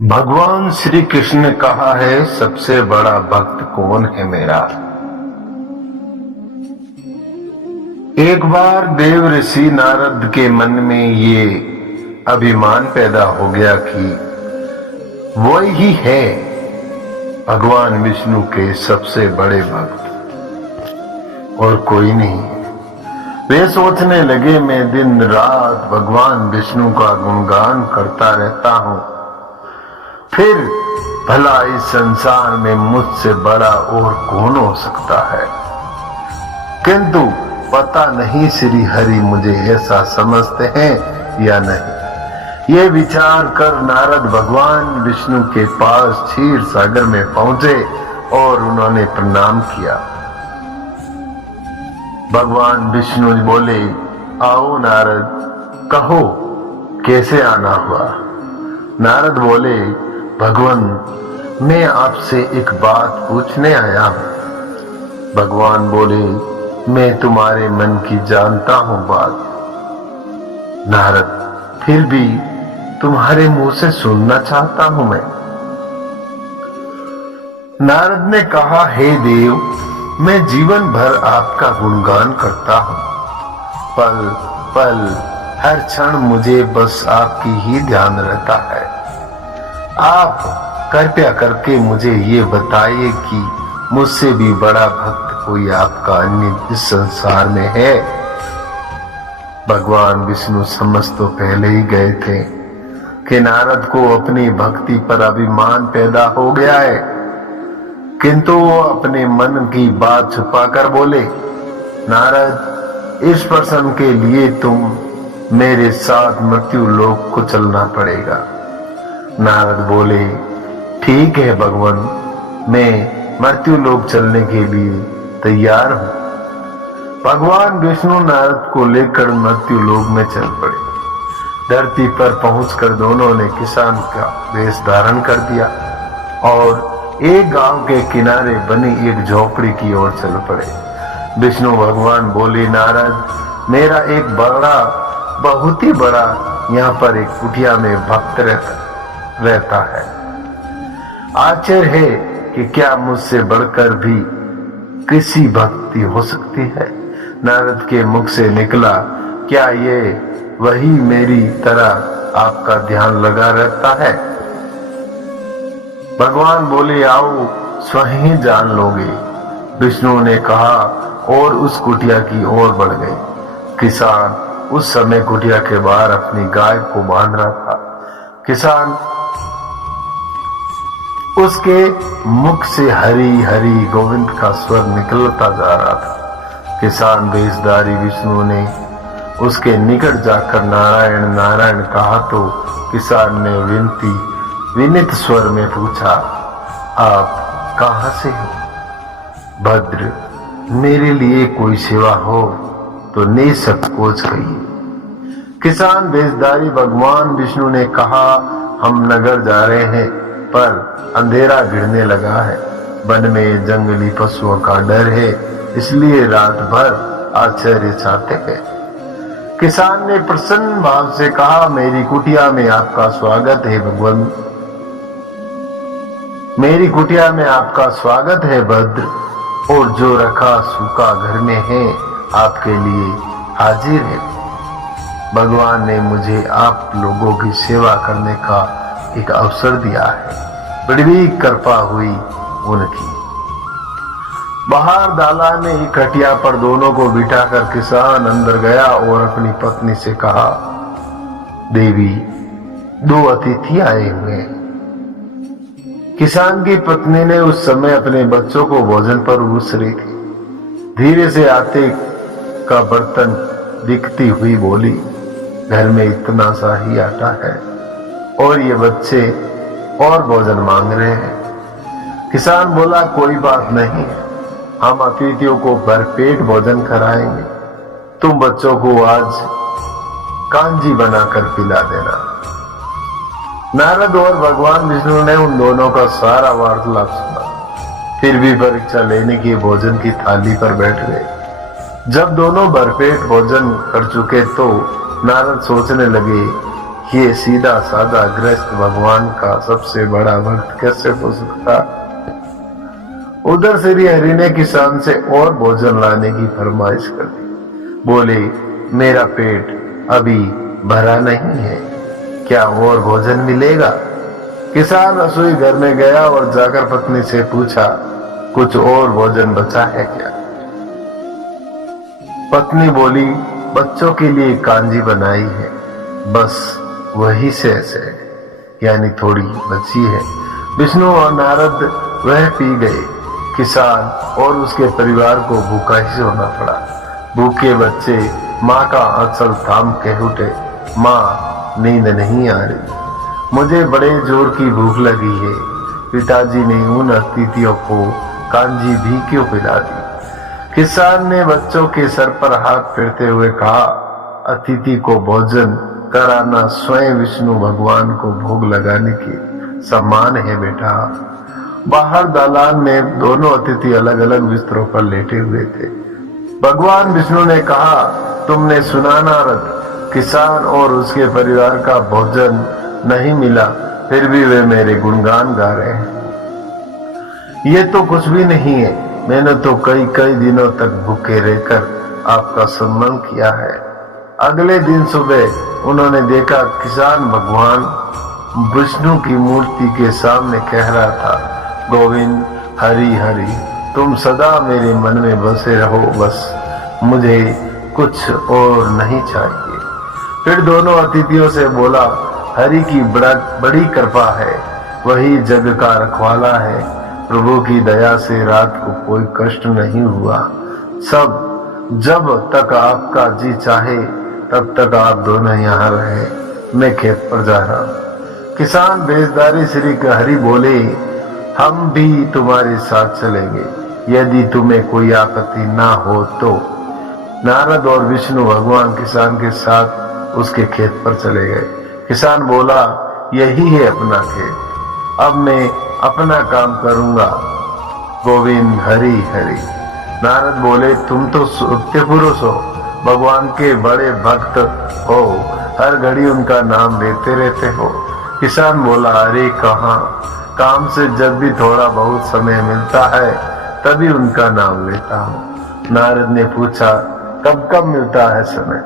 भगवान श्री कृष्ण ने कहा है, सबसे बड़ा भक्त कौन है मेरा। एक बार देव ऋषि नारद के मन में ये अभिमान पैदा हो गया कि वो ही है भगवान विष्णु के सबसे बड़े भक्त और कोई नहीं। वे सोचने लगे, मैं दिन रात भगवान विष्णु का गुणगान करता रहता हूं, फिर भला इस संसार में मुझसे बड़ा और कौन हो सकता है। किंतु पता नहीं श्री हरि मुझे ऐसा समझते हैं या नहीं। ये विचार कर नारद भगवान विष्णु के पास क्षीर सागर में पहुंचे और उन्होंने प्रणाम किया। भगवान विष्णु बोले, आओ नारद, कहो कैसे आना हुआ। नारद बोले, भगवान मैं आपसे एक बात पूछने आया हूं। भगवान बोले, मैं तुम्हारे मन की जानता हूं बात। नारद, फिर भी तुम्हारे मुंह से सुनना चाहता हूं मैं। नारद ने कहा, हे देव, मैं जीवन भर आपका गुणगान करता हूं। पल पल हर क्षण मुझे बस आपकी ही ध्यान रहता है। आप कृपया करके मुझे ये बताइए कि मुझसे भी बड़ा भक्त कोई आपका अन्य इस संसार में है। भगवान विष्णु समझ तो पहले ही गए थे कि नारद को अपनी भक्ति पर अभिमान पैदा हो गया है, किंतु वो अपने मन की बात छुपाकर बोले, नारद, इस प्रश्न के लिए तुम मेरे साथ मृत्यु लोक को चलना पड़ेगा। नारद बोले, ठीक है भगवान, मैं मृत्यु लोक चलने के लिए तैयार हूं। भगवान विष्णु नारद को लेकर मृत्यु लोक में चल पड़े। धरती पर पहुंचकर दोनों ने किसान का वेश धारण कर दिया और एक गांव के किनारे बनी एक झोपड़ी की ओर चल पड़े। विष्णु भगवान बोले, नारद, मेरा एक बड़ा, बहुत ही बड़ा यहाँ पर एक कुटिया में भक्त रहता है। आश्चर्य है कि क्या मुझसे बढ़कर भी किसी भक्ति हो सकती है। नारद के मुख से निकला, क्या ये वही मेरी तरह आपका ध्यान लगा रहता है। भगवान बोले, आओ स्वयं जान लोगे। विष्णु ने कहा और उस कुटिया की ओर बढ़ गए। किसान उस समय कुटिया के बाहर अपनी गाय को बांध रहा था। किसान उसके मुख से हरि हरि गोविंद का स्वर निकलता जा रहा था। किसान वेशधारी विष्णु ने उसके निकट जाकर नारायण नारायण कहा तो किसान ने विनीत स्वर में पूछा, आप कहां से हो। भद्र, मेरे लिए कोई सेवा हो तो निसंकोच कहिए। किसान वेशधारी भगवान विष्णु ने कहा, हम नगर जा रहे हैं पर अंधेरा गिरने लगा है। वन में जंगली पशुओं का डर है, इसलिए रात भर आश्चर्य चाहते हैं। किसान ने प्रसन्न भाव से कहा, मेरी कुटिया में आपका स्वागत है भगवान। मेरी कुटिया में आपका स्वागत है भद्र, और जो रखा सूखा घर में है आपके लिए हाजिर है। भगवान ने मुझे आप लोगों की सेवा करने का एक अवसर दिया है। बड़ी कृपा हुई उनकी। बाहर दाला ने एक खटिया पर दोनों को बिठाकर किसान अंदर गया और अपनी पत्नी से कहा, देवी, दो अतिथि आए हुए हैं। किसान की पत्नी ने उस समय अपने बच्चों को भोजन पर उस रही थी। धीरे से आटे का बर्तन दिखती हुई बोली, घर में इतना सा ही आटा है और ये बच्चे और भोजन मांग रहे हैं। किसान बोला, कोई बात नहीं है, हम अतिथियों को भरपेट भोजन कराएंगे। तुम बच्चों को आज कांजी बनाकर पिला देना। नारद और भगवान विष्णु ने उन दोनों का सारा वार्तालाप सुना, फिर भी परीक्षा लेने की भोजन की थाली पर बैठ गए। जब दोनों भरपेट भोजन कर चुके तो नारद सोचने लगे ये सीधा साधा गृहस्थ भगवान का सबसे बड़ा भक्त कैसे हो सकता। उधर श्री हरि ने किसान से और भोजन लाने की फरमाइश कर दी। बोले, मेरा पेट अभी भरा नहीं है, क्या और भोजन मिलेगा। किसान रसोई घर में गया और जाकर पत्नी से पूछा, कुछ और भोजन बचा है क्या। पत्नी बोली, बच्चों के लिए कांजी बनाई है, बस वही शेष है, यानी थोड़ी बची है। विष्णु और नारद वह पी गए। किसान और उसके परिवार को भूखा ही सोना पड़ा। भूखे बच्चे माँ का आंचल थाम कह उठे, माँ नींद नहीं आ रही, मुझे बड़े जोर की भूख लगी है। पिताजी ने उन अतिथियों को कांजी भी क्यों पिला दी। किसान ने बच्चों के सर पर हाथ फेरते हुए कहा, अतिथि को भोजन कराना स्वयं विष्णु भगवान को भोग लगाने के समान है बेटा। बाहर दालान में दोनों अतिथि अलग अलग बिस्तरों पर लेटे हुए थे। भगवान विष्णु ने कहा, तुमने सुना नारद, किसान और उसके परिवार का भोजन नहीं मिला, फिर भी वे मेरे गुणगान गा रहे हैं। ये तो कुछ भी नहीं है, मैंने तो कई कई दिनों तक भूखे रहकर आपका सम्मान किया है। अगले दिन सुबह उन्होंने देखा किसान भगवान विष्णु की मूर्ति के सामने कह रहा था, गोविंद हरि हरि, तुम सदा मेरे मन में बसे रहो, बस मुझे कुछ और नहीं चाहिए। फिर दोनों अतिथियों से बोला, हरि की बड़ी कृपा है, वही जग का रखवाला है। प्रभु की दया से रात को कोई कष्ट नहीं हुआ। सब जब तक आपका जी चाहे तब तक आप दोनों यहाँ रहे, मैं खेत पर जा रहा हूँ। किसान बेजदारी श्री हरि बोले, हम भी तुम्हारे साथ चलेंगे यदि तुम्हें कोई आपत्ति ना हो तो। नारद और विष्णु भगवान किसान के साथ उसके खेत पर चले गए। किसान बोला, यही है अपना खेत, अब मैं अपना काम करूंगा, गोविंद हरि हरि। नारद बोले, तुम तो सत्य पुरुष हो, भगवान के बड़े भक्त हो, हर घड़ी उनका नाम लेते रहते हो। किसान बोला, अरे कहाँ, काम से जब भी थोड़ा बहुत समय मिलता है तभी उनका नाम लेता हूँ। नारद ने पूछा, कब कब मिलता है समय।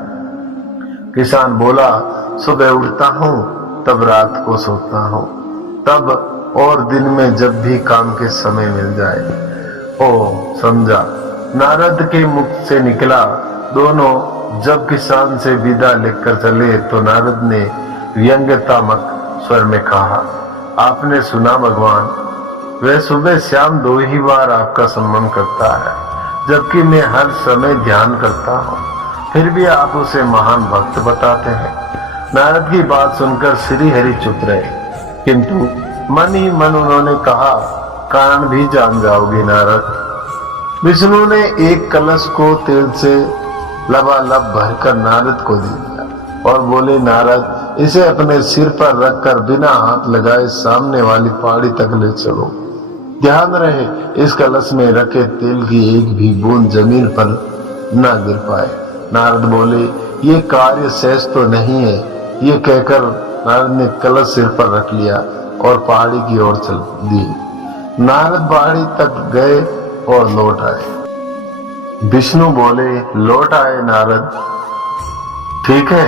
किसान बोला, सुबह उठता हूँ तब रात को सोता हूँ, तब और दिन में जब भी काम के समय मिल जाए। ओ समझा। नारद के मुख से निकला। दोनों जब किसान से विदा लेकर चले तो नारद ने व्यंग्यात्मक स्वर में कहा, आपने सुना भगवान, वह सुबह शाम 2 ही बार आपका सम्मान करता है, जबकि मैं हर समय ध्यान करता हूँ, फिर भी आप उसे महान भक्त बताते हैं। नारद की बात सुनकर श्री हरि चुप रहे, किंतु मन ही मन उन्होंने कहा, कारण भी जान जाओगे नारद। विष्णु ने एक कलश को तेल से लबालब भरकर नारद को दे दिया और बोले, नारद, इसे अपने सिर पर रखकर बिना हाथ लगाए सामने वाली पहाड़ी तक ले चलो। ध्यान रहे इस कलश में रखे तेल की एक भी बूंद जमीन पर न गिर पाए। नारद बोले, ये कार्य शेष तो नहीं है। ये कहकर नारद ने कलश सिर पर रख लिया और पहाड़ी की ओर चल दी। नारद पहाड़ी तक गए और लौट आए। विष्णु बोले, लौट आए नारद, ठीक है,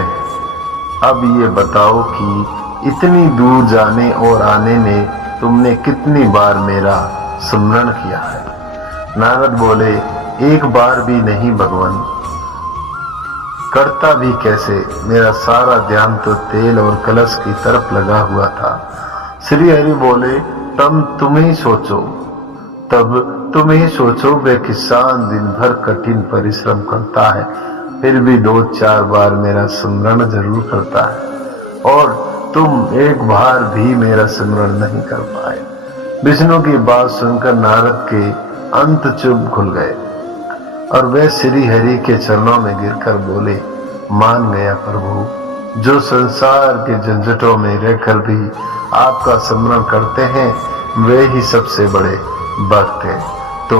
अब ये बताओ कि इतनी दूर जाने और आने में तुमने कितनी बार मेरा स्मरण किया है। नारद बोले, एक बार भी नहीं भगवान, करता भी कैसे, मेरा सारा ध्यान तो तेल और कलश की तरफ लगा हुआ था। श्री हरि बोले, तुम ही सोचो, तब तुम ही सोचो, वे किसान दिन भर कठिन परिश्रम करता है, फिर भी 2-4 बार मेरा स्मरण जरूर करता है, और तुम एक बार भी मेरा स्मरण नहीं कर पाए। विष्णु की बात सुनकर नारद के अंत चुप खुल गए और वे श्री हरि के चरणों में गिरकर बोले, मान गया प्रभु, जो संसार के झंझटों में रहकर भी आपका स्मरण करते हैं वे ही सबसे बड़े भक्त हैं। तो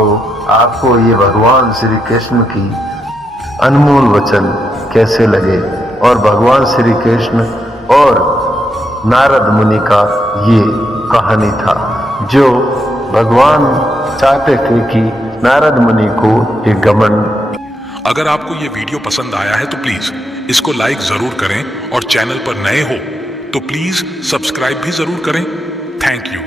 आपको ये भगवान श्री कृष्ण की अनमोल वचन कैसे लगे और भगवान श्री कृष्ण और नारद मुनि का ये कहानी था, जो भगवान चाहते थे कि नारद मुनि को ये घमंड। अगर आपको ये वीडियो पसंद आया है तो प्लीज इसको लाइक जरूर करें और चैनल पर नए हो तो प्लीज सब्सक्राइब भी जरूर करें। Thank you.